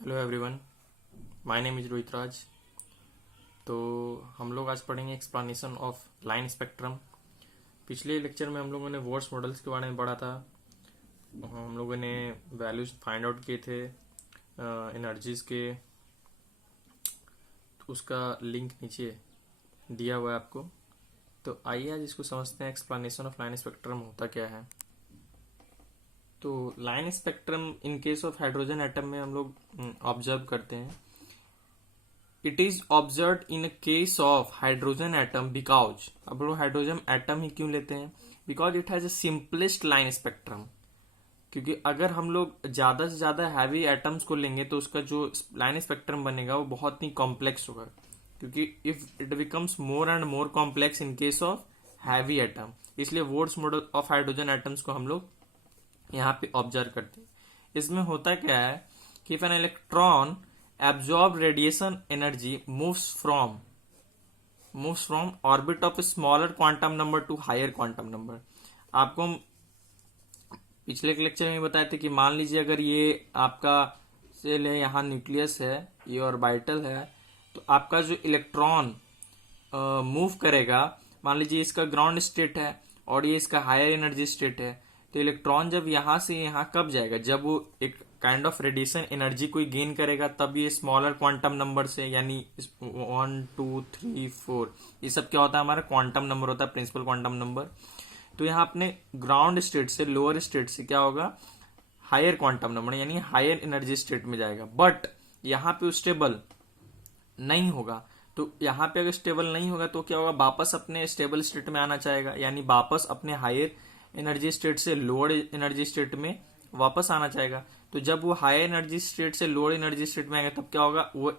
Hello everyone, my name is Rohit Raj. तो हम लोग आज पढ़ेंगे एक्सप्लेनेशन ऑफ लाइन स्पेक्ट्रम। पिछले लेक्चर में हम लोगों ने वर्ड्स मॉडल्स के बारे में पढ़ा था। हम लोगों ने वैल्यूज फाइंड आउट किए थे एनर्जीज के। तो उसका लिंक नीचे दिया हुआ है आपको। तो आइए आज इसको समझते हैं, एक्सप्लेनेशन ऑफ लाइन स्पेक्ट्रम होता क्या है। तो line spectrum in case of hydrogen atom में हम लोग ऑब्जर्व करते हैं। It is observe in case of hydrogen atom because, अब लोग हाइड्रोजन एटम ही क्यों लेते हैं? Because it has a simplest line spectrum. क्योंकि अगर हम लोग ज्यादा से ज्यादा हैवी एटम्स को लेंगे तो उसका जो लाइन स्पेक्ट्रम बनेगा वो बहुत ही कॉम्प्लेक्स होगा। क्योंकि if it becomes more and more complex in case of heavy atom, इसलिए वोर्ड्स मॉडल ऑफ हाइड्रोजन एटम्स को हम लोग यहाँ पे ऑब्जर्व करते हैं। इसमें होता क्या है कि if an electron absorb radiation energy moves from orbit of smaller quantum number to higher quantum number. आपको हम पिछले लेक्चर में बताए थे कि मान लीजिए अगर ये आपका सेल है, यहाँ न्यूक्लियस है, ये ऑर्बिटल है, तो आपका जो इलेक्ट्रॉन मूव करेगा, मान लीजिए इसका ग्राउंड स्टेट है और ये इसका हायर एनर्जी स्टेट है, तो इलेक्ट्रॉन जब यहां से यहाँ कब जाएगा? जब वो एक काइंड ऑफ रेडिएशन एनर्जी कोई गेन करेगा तब ये स्मॉलर क्वांटम नंबर से, यानी 1 2 3 4, ये सब क्या होता है? हमारा क्वांटम नंबर होता है, प्रिंसिपल क्वांटम नंबर। तो यहाँ अपने ग्राउंड स्टेट से लोअर स्टेट से क्या होगा? हायर क्वांटम नंबर, यानी हायर एनर्जी स्टेट में जाएगा। बट यहाँ पे स्टेबल नहीं होगा। तो यहाँ पे अगर स्टेबल नहीं होगा तो क्या होगा? वापस अपने स्टेबल स्टेट में आना चाहेगा, यानी वापस अपने हायर एनर्जी स्टेट से लोअर एनर्जी स्टेट में वापस आना चाहेगा। तो जब वो हायर एनर्जी स्टेट से लोअर एनर्जी स्टेट में आएगा तब क्या होगा? वो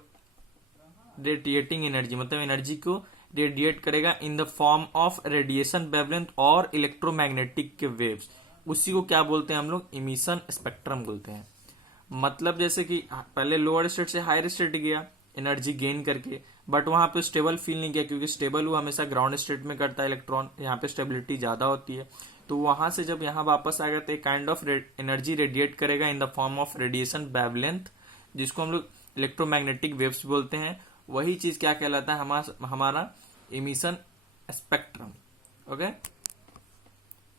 रेडिएटिंग एनर्जी, मतलब एनर्जी को रेडिएट करेगा in the form of radiation wavelength और इलेक्ट्रोमैग्नेटिक के वेव्स। उसी को क्या बोलते हैं हम लोग? इमिशन स्पेक्ट्रम बोलते हैं। मतलब जैसे कि पहले लोअर स्टेट से हायर स्टेट गया एनर्जी गेन करके, बट वहां पे स्टेबल फील नहीं किया, क्योंकि स्टेबल वो हमेशा ग्राउंड स्टेट में करता है इलेक्ट्रॉन, यहाँ पे स्टेबिलिटी ज्यादा होती है। तो वहां से जब यहाँ वापस आएगा तो एक काइंड ऑफ एनर्जी रेडिएट करेगा in the form of radiation wavelength, जिसको हम लोग इलेक्ट्रोमैग्नेटिक वेव्स बोलते हैं। वही चीज क्या कहलाता है? हमारा इमिशन स्पेक्ट्रम। ओके,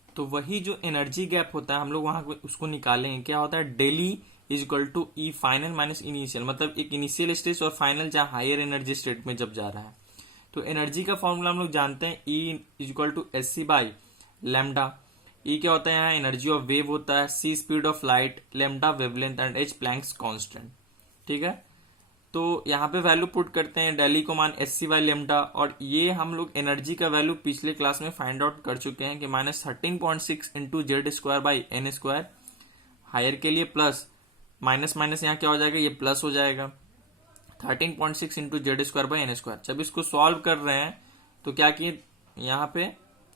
तो वही जो एनर्जी गैप होता है हम लोग वहां उसको निकालेंगे। क्या होता है? Delta is equal to E final minus initial, मतलब एक इनिशियल स्टेज और फाइनल जहां हायर एनर्जी स्टेट में जब जा रहा है। तो एनर्जी का फॉर्मूला हम लोग जानते हैं, E is equal to S C by lambda. E क्या होता है? यहाँ एनर्जी ऑफ वेव होता है, C speed of light, lambda wavelength and H Planck's constant. ठीक है, तो यहाँ पे वैल्यू पुट करते हैं, डेली को मान एस सी बाई लेमडा। और ये हम लोग एनर्जी का वैल्यू पिछले क्लास में फाइंड आउट कर चुके हैं कि -13.6 into Z square by N square higher के लिए, प्लस माइनस माइनस यहाँ क्या हो जाएगा? ये प्लस हो जाएगा। 13.6 into Z square by N square. जब इसको सॉल्व कर रहे हैं तो क्या किए? यहाँ पे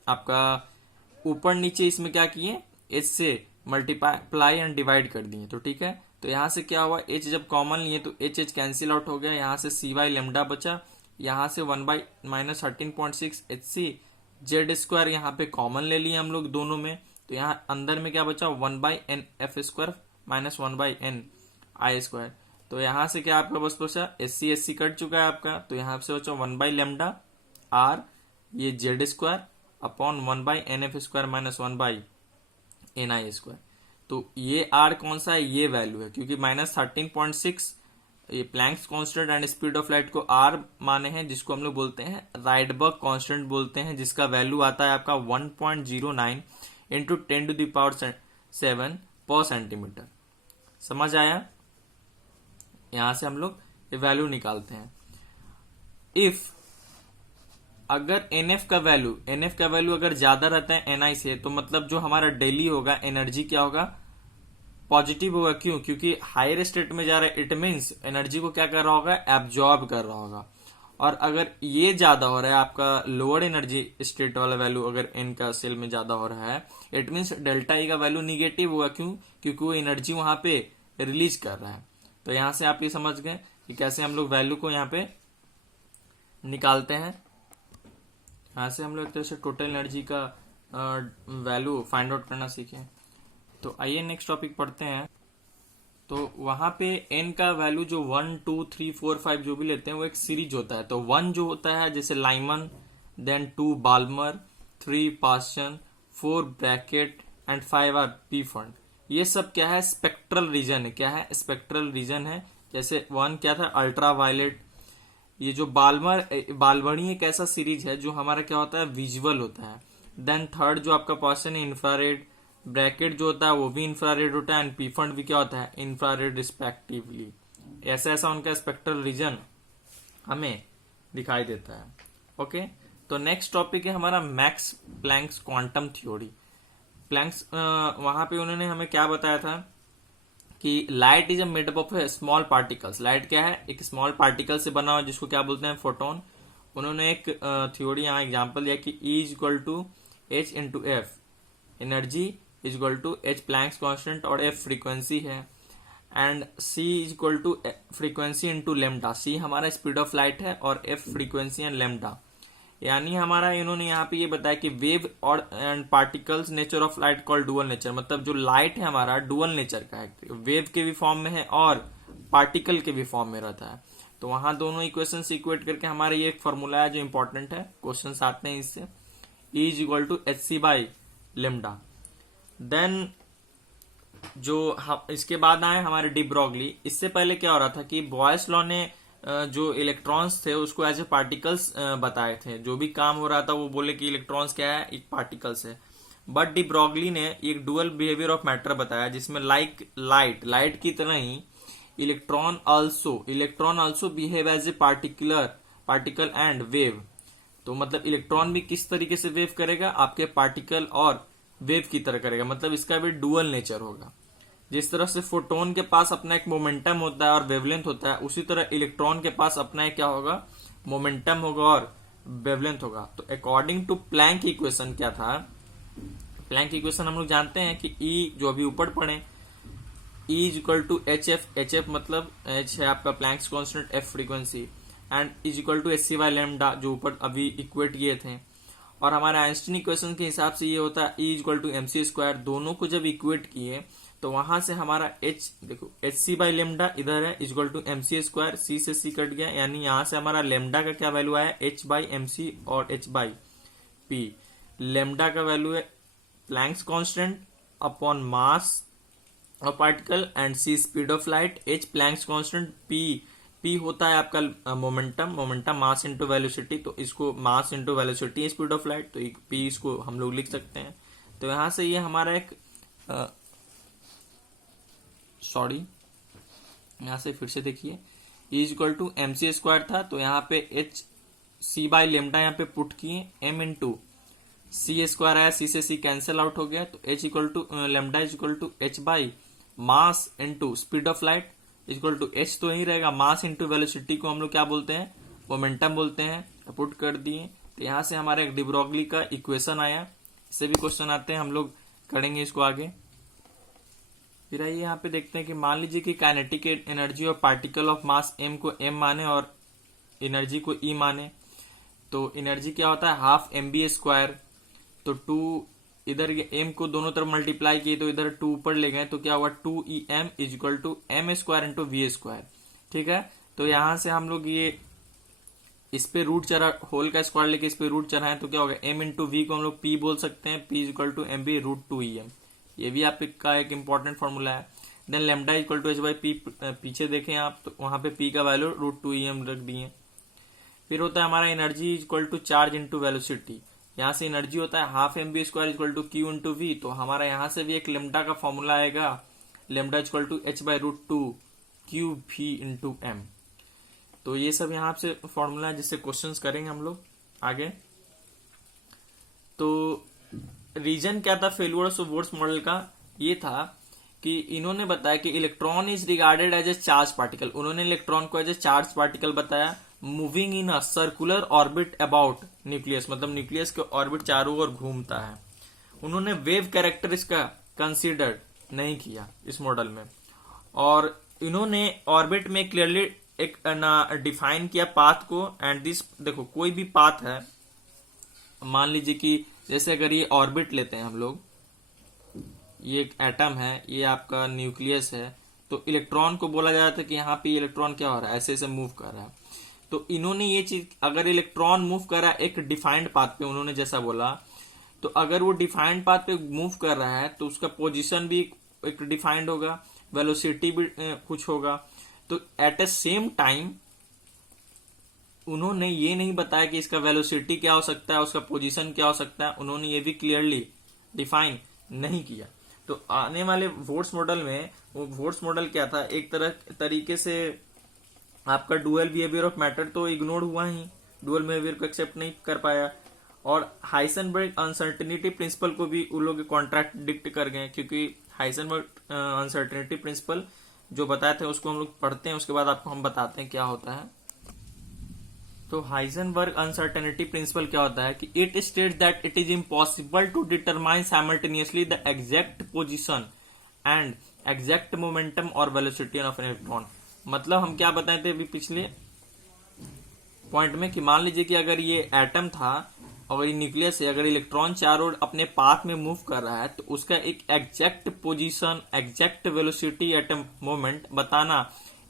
आपका ऊपर नीचे इसमें क्या किए? एच से मल्टीप्लाई एंड डिवाइड कर दिए। तो ठीक है, तो यहां से क्या हुआ? एच जब कॉमन लिए तो एच एच कैंसिल आउट हो गया, यहां से सी बाई लेमडा बचा, यहां से 1 by -13.6 H C Z square यहाँ पे कॉमन ले लिए हम लोग दोनों में। तो यहाँ अंदर में क्या बचा? 1 by N F square minus 1 by N I square. तो यहां से क्या आपका बस बचा? एस सी कट चुका है आपका, तो यहां से बचा 1 बाई लेमडा आर, ये Z square upon 1 by N F square minus 1 by N I square. तो ये आर कौन सा है? ये वैल्यू है, क्योंकि -13.6 ये Planck's constant and speed of light को आर माने हैं, जिसको हम लोग बोलते हैं राइडबर्ग कांस्टेंट बोलते हैं, जिसका वैल्यू आता है आपका 1.09 इंटू 10⁷ पर सेंटीमीटर। समझ आया? यहां से हम लोग ये वैल्यू निकालते हैं। इफ अगर एनएफ का वैल्यू अगर ज्यादा रहता है एनआई से, तो मतलब जो हमारा डेली होगा एनर्जी क्या होगा? पॉजिटिव होगा। क्यों? क्योंकि हायर स्टेट में जा रहा है, इट मीन्स एनर्जी को क्या कर रहा होगा? एब्जॉर्ब कर रहा होगा। और अगर ये ज्यादा हो रहा है आपका लोअर एनर्जी स्टेट वाला वैल्यू, अगर एन का सेल में ज्यादा हो रहा है, इट मीन्स डेल्टा ई का वैल्यू निगेटिव होगा। क्यों? क्योंकि वो एनर्जी वहां पे रिलीज कर रहा है। तो यहां से आप ये समझ गए कि कैसे हम लोग वैल्यू को यहाँ पे निकालते हैं। यहाँ से हम लोग एक तरह से टोटल एनर्जी का वैल्यू फाइंड आउट करना सीखे। तो आइए नेक्स्ट टॉपिक पढ़ते हैं। तो वहां पे n का वैल्यू जो 1 2 3 4 5 जो भी लेते हैं वो एक सीरीज होता है। तो 1 जो होता है जैसे Lyman, then 2 Balmer, 3 Paschen, 4 Brackett and 5 आर पी फंड। ये सब क्या है, स्पेक्ट्रल रीजन है। क्या है, स्पेक्ट्रल रीजन है। जैसे 1 क्या था, अल्ट्रा वायलेट। ये जो बालमरी एक ऐसा सीरीज है जो हमारा क्या होता है, विजुअल होता है। देन थर्ड जो आपका पास्चन है, इंफ्रारेड। ब्रैकेट जो होता है वो भी इंफ्रारेड होता है, एंड पी फंड भी क्या होता है, इंफ्रारेड रिस्पेक्टिवली। ऐसा ऐसा उनका स्पेक्ट्रल रीजन हमें दिखाई देता है। ओके, तो नेक्स्ट टॉपिक है हमारा Max Planck's quantum theory. Planck's वहां पे उन्होंने हमें क्या बताया था कि light is made up of small particles. Light क्या है, एक स्मॉल पार्टिकल से बना हुआ जिसको क्या बोलते हैं, फोटोन। उन्होंने एक थ्योरी यहाँ एग्जांपल दिया कि E is equal to H into F, energy is equal to H Planck's constant और एफ फ्रीक्वेंसी है, and C is equal to frequency into lambda. C हमारा स्पीड ऑफ लाइट है और F फ्रीक्वेंसी एंड लेमडा। यानी हमारा इन्होंने यहाँ पे ये बताया कि वेव और and particles nature of light call dual nature. मतलब जो लाइट है हमारा डुअल नेचर का है, वेव के भी फॉर्म में है और पार्टिकल के भी फॉर्म में रहता है। तो वहां दोनों इक्वेशन से इक्वेट करके हमारा ये एक फॉर्मूला है जो इंपॉर्टेंट है, क्वेश्चन आते हैं इससे। E is equal to H C by lambda. Then जो इसके बाद आए हमारे डी ब्रॉगली। इससे पहले क्या हो रहा था कि बॉयस लॉ ने जो इलेक्ट्रॉन्स थे उसको एज ए पार्टिकल्स बताए थे। जो भी काम हो रहा था वो बोले कि इलेक्ट्रॉन्स क्या है, एक पार्टिकल्स है। बट डी ब्रॉगली ने एक डुअल बिहेवियर ऑफ मैटर बताया जिसमें लाइक लाइट की तरह ही electron also behave as a particle and wave. तो मतलब इलेक्ट्रॉन भी किस तरीके से वेव करेगा, आपके पार्टिकल और वेव की तरह करेगा। मतलब इसका भी डुअल नेचर होगा। जिस तरह से फोटोन के पास अपना एक मोमेंटम होता है और वेवलेंथ होता है, उसी तरह इलेक्ट्रॉन के पास अपना एक क्या होगा, मोमेंटम होगा और वेवलेंथ होगा। तो अकॉर्डिंग टू प्लैंक इक्वेशन क्या था, प्लैंक इक्वेशन हम लोग जानते हैं कि E जो अभी ऊपर पढ़े, E is equal to H F मतलब H है आपका Planck's constant, F frequency, and is equal to H C by lambda जो ऊपर अभी इक्वेट किए थे। और हमारे आइंस्टीन इक्वेशन के हिसाब से ये होता है E is equal to M C square. दोनों को जब इक्वेट किए तो वहां से हमारा H देखो एच सी बाई लेमडा इधर है, is equal to M C square. C से C कट गया, यानी यहां से हमारा लेमडा का क्या वैल्यू आया, H बाई एम सी और H बाई P। लेमडा का वैल्यू है Planck's constant upon mass of particle, and C speed of light, H Planck's constant, P होता है आपका मोमेंटम मास इंटू वेलोसिटी। तो इसको mass into velocity speed of light, तो P इसको हम लोग लिख सकते हैं। तो यहां से ये हमारा एक यहां से फिर से देखिए, E is equal to M C square था, तो यहाँ पे एच सी बाई लेमडा यहाँ पे पुट किए, M इंटू सी स्क्वायर आया, C से C कैंसिल आउट हो गया। तो H equal to lambda is equal to H by mass into speed of light is equal to H तो यही रहेगा, मास इंटू वेलोसिटी को हम लोग क्या बोलते हैं, मोमेंटम बोलते हैं। पुट कर दिए, तो यहाँ से हमारा एक डी ब्रॉगली का इक्वेशन आया। इससे भी क्वेश्चन आते हैं, हम लोग करेंगे इसको आगे। फिर आइए यहाँ पे देखते हैं कि मान लीजिए कि काइनेटिक एनर्जी और पार्टिकल ऑफ मास m को m माने और एनर्जी को E माने। तो एनर्जी क्या होता है, हाफ mv स्क्वायर। तो 2 इधर m को दोनों तरफ मल्टीप्लाई किए तो इधर 2 ऊपर ले गए, तो क्या हुआ 2em is equal to m square into V square. ठीक है, तो यहां से हम लोग ये इस पे रूट चढ़ा, होल का स्क्वायर लेके इस पे रूट चढ़ाए तो क्या होगा, m इंटू वी को हम लोग p बोल सकते हैं, p is equal to M B root 2em। ये भी आपका एक इंपॉर्टेंट फॉर्मूला है। Then lambda equal to H by P, पीछे देखें आप तो वहां पे p का वैल्यू रूट 2em रख दिए। फिर होता है हमारा energy equal to charge into velocity. यहाँ से एनर्जी होता है half M B square equal to Q into V. तो हमारा यहाँ से भी एक लेमडा का फॉर्मूला आएगा, lambda equal to H by root 2 Q V into M. तो ये सब यहाँ से फॉर्मूला है जिससे क्वेश्चंस करेंगे हम लोग आगे। तो रीजन क्या था फेल्यूर ऑफ वोर्स मॉडल का, ये था कि इन्होंने बताया कि electron is regarded as a charge particle. उन्होंने इलेक्ट्रॉन को एज ए चार्ज पार्टिकल बताया, moving in a circular orbit about nucleus, मतलब न्यूक्लियस के ऑर्बिट चारों ओर घूमता है। उन्होंने वेव कैरेक्टर इसका कंसीडर नहीं किया इस मॉडल में, और इन्होंने ऑर्बिट में क्लियरली एक डिफाइन किया पाथ को। एंड दिस देखो कोई भी पाथ है, मान लीजिए कि जैसे अगर ये ऑर्बिट लेते हैं हम लोग, ये एक एटम है, ये आपका न्यूक्लियस है, तो इलेक्ट्रॉन को बोला जाता है कि यहाँ पे इलेक्ट्रॉन क्या हो रहा है, ऐसे ऐसे मूव कर रहा है। तो इन्होंने ये चीज, अगर इलेक्ट्रॉन मूव कर रहा है एक डिफाइंड पाथ पे, उन्होंने जैसा बोला, तो अगर वो डिफाइंड पाथ पे मूव कर रहा है तो उसका पोजीशन भी एक डिफाइंड होगा, वेलोसिटी भी कुछ होगा। तो एट ए सेम टाइम उन्होंने ये नहीं बताया कि इसका वेलोसिटी क्या हो सकता है, उसका पोजीशन क्या हो सकता है, उन्होंने ये भी क्लियरली डिफाइन नहीं किया। तो आने वाले वोट्स मॉडल में, वो वोट्स मॉडल क्या था, एक तरीके से आपका डुअल बिहेवियर ऑफ मैटर तो इग्नोर हुआ ही, डुअल बिहेवियर को एक्सेप्ट नहीं कर पाया, और हाइसेनबर्ग अनसर्टेनिटी प्रिंसिपल को भी उन लोग कॉन्ट्रैडिक्ट कर गए, क्योंकि हाइसेनबर्ग अनसर्टेनिटी प्रिंसिपल जो बताए थे उसको हम लोग पढ़ते हैं, उसके बाद आपको हम बताते हैं क्या होता है। तो हाइजेनबर्ग अनसर्टेनिटी प्रिंसिपल क्या होता है कि it states that it is impossible to determine simultaneously the exact position and exact momentum और वेलोसिटी ऑफ एन इलेक्ट्रॉन। मतलब हम क्या बताए थे अभी पिछले पॉइंट में कि मान लीजिए कि अगर ये एटम था और ये न्यूक्लियस है, अगर इलेक्ट्रॉन चारों ओर अपने पाथ में मूव कर रहा है तो उसका एक exact position, exact velocity atom moment बताना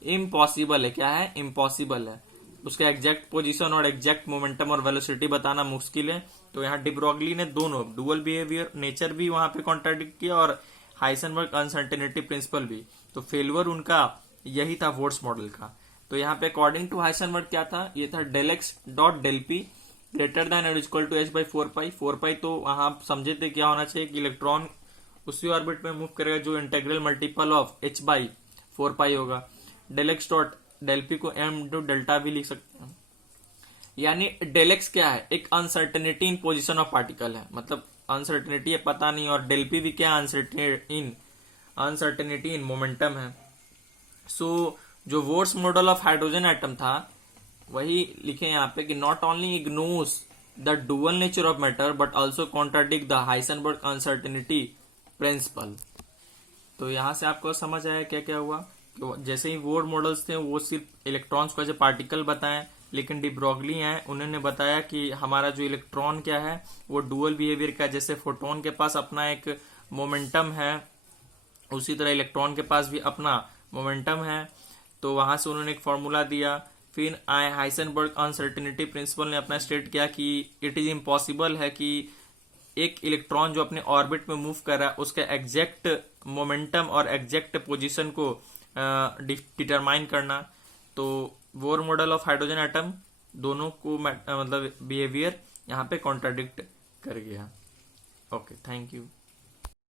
इम्पॉसिबल है। क्या है? इम्पॉसिबल है। उसका एग्जैक्ट पोजीशन और एग्जैक्ट मोमेंटम और वेलोसिटी बताना मुश्किल है। तो यहाँ डी ब्रोगली ने दोनों डुअल बिहेवियर नेचर भी वहां पे कॉन्ट्राडिक्ट किया और हाइसेनबर्ग अनसर्टेनिटी प्रिंसिपल भी। तो फेलियर उनका यही था वोट्स मॉडल का। तो यहाँ पे अकॉर्डिंग टू हाइसेनबर्ग क्या था, ये था del X dot del P greater than और equal to H by 4 pi. 4 pi तो वहां समझे थे क्या होना चाहिए कि इलेक्ट्रॉन उसी ऑर्बिट में मूव करेगा जो integral multiple of H by 4 pi होगा। Del X dot del P को एम इंटू डेल्टा भी लिख सकते हैं। यानी डेल एक्स क्या है, एक uncertainty in position of particle है, मतलब अनसर्टेनिटी है पता नहीं, और डेल पी भी क्या अनसर्टेनिटी इन मोमेंटम है। सो जो Bohr's model of hydrogen atom था वही लिखे यहाँ पे कि not only ignores the dual nature of matter but also contradict the Heisenberg uncertainty principle. तो यहां से आपको समझ आया क्या क्या हुआ। तो जैसे ही वोर मॉडल्स थे वो सिर्फ इलेक्ट्रॉन्स को एज ए पार्टिकल बताएं, लेकिन डी ब्रोगली हैं उन्होंने बताया कि हमारा जो इलेक्ट्रॉन क्या है वो डुअल बिहेवियर का, जैसे फोटोन के पास अपना एक मोमेंटम है उसी तरह इलेक्ट्रॉन के पास भी अपना मोमेंटम है। तो वहां से उन्होंने एक फॉर्मूला दिया। फिर हाइसेनबर्ग अनसर्टेनिटी प्रिंसिपल ने अपना स्टेट किया कि इट इज इम्पॉसिबल है कि एक इलेक्ट्रॉन जो अपने ऑर्बिट में मूव कर रहा है उसका एग्जैक्ट मोमेंटम और एग्जैक्ट पोजीशन को डिटरमाइन करना। तो वोर मॉडल ऑफ हाइड्रोजन एटम दोनों को मतलब बिहेवियर यहाँ पे कॉन्ट्राडिक्ट कर गया। Okay, thank you.